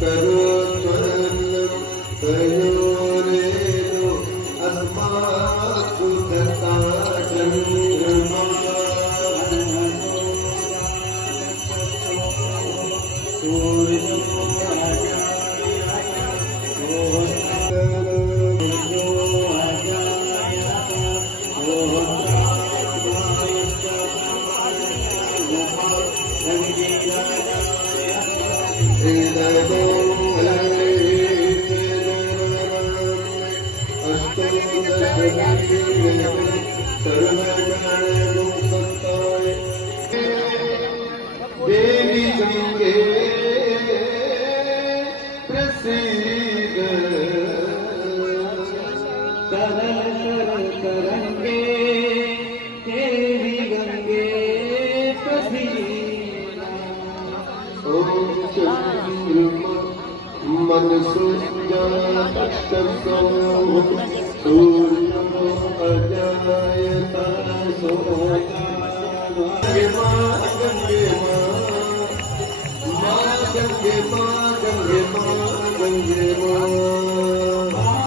करोत्पन्नं तयोरेनो अस्मात् सुतता चन्द्रमा देवी गंगे प्रसिद्ध करेंगे देवी गंगे प्रसिद्ध ओम चंद्रमा मनसो जातस्तमो सूर्यो अजायता सोता गंगे माँ गंगे माँ गंगे माँ गंगे माँ गंगे माँ